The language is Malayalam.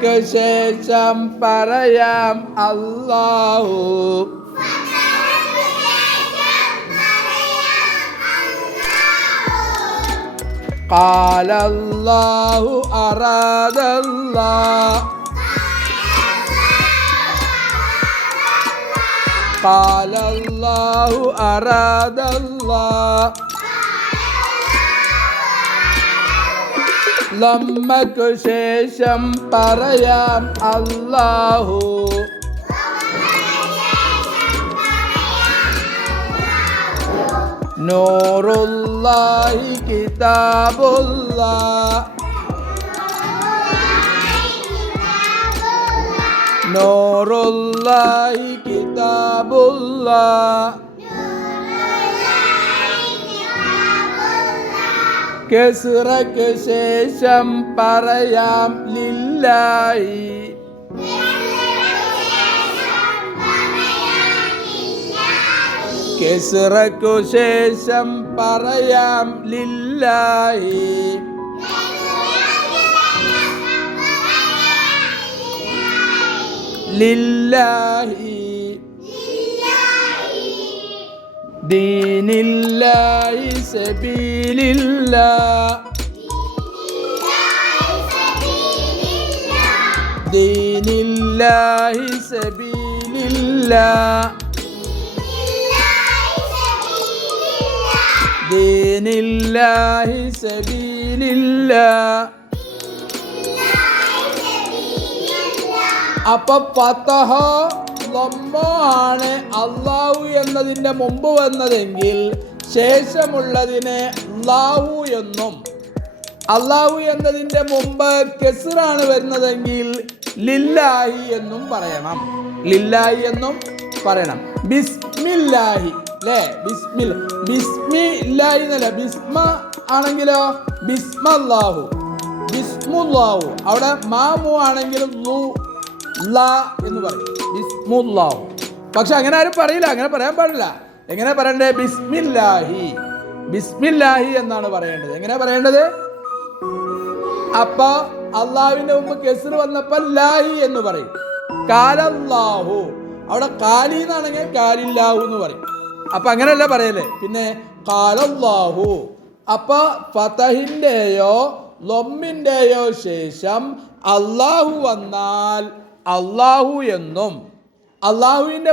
Keseceğim parayam Allah'u قال الله أراد الله قال الله أراد الله ലമ്മക്കു ശേഷം പറയാം അല്ലാഹു നൂറുല്ലാഹി കിതാബുല്ലാ നൂറുല്ലാഹി കിതാബുല്ലാ കെസുറക്ക് ശേഷം പറയാം ലില്ലായി കെസുറക്കു ശേഷം പറയാം ലില്ലാഹി സബീലില്ലാ. അപ്പൊ പത്തഹ ആണ് അള്ളാഹു എന്നതിന്റെ മുമ്പ് വന്നതെങ്കിൽ ശേഷമുള്ളതിനെ അള്ളാഹു എന്നും. അള്ളാഹു എന്നതിന്റെ മുമ്പ് കെസറാണ് വരുന്നതെങ്കിൽ ലില്ലാഹി എന്നും പറയണം. ലില്ലാഹി എന്നും പറയണം. ബിസ്മില്ലാഹി അല്ലേ ബിസ്മിൽ ബിസ്മി ഇല്ലാഹി എന്നല്ല ബിസ്മ ആണെങ്കിലോ? ബിസ്മല്ലാഹു. ബിസ്മുല്ലാഹു. അവിടെ മാമു ആണെങ്കിലും ലു ല എന്ന് പറയും. ബിസ്മുല്ലാഹു. പക്ഷെ അങ്ങനെ ആരും പറയില്ല അങ്ങനെ പറയാൻ പാടില്ല. എങ്ങനെ പറയണ്ടേ? ബിസ്മില്ലാഹി. ബിസ്മില്ലാഹി എന്നാണ് പറയേണ്ടത്. എങ്ങനെ പറയേണ്ടത്? അപ്പൊ അള്ളാഹുവിന്റെ മുമ്പ് കെസർ വന്നപ്പോ ലാഹി എന്ന് പറയും. കാലല്ലാഹു. അവിടെ കാലി എന്നാണെങ്കിൽ കാലില്ലാഹു എന്ന് പറയും. അപ്പൊ അങ്ങനെയല്ല പറയല്ലേ പിന്നെ കാലല്ലാഹു. അപ്പൊ ഫതഹിന്റെയോ ലൊമ്മിന്റെയോ ശേഷം അള്ളാഹു വന്നാൽ അള്ളാഹു എന്നും അള്ളാഹുവിന്റെ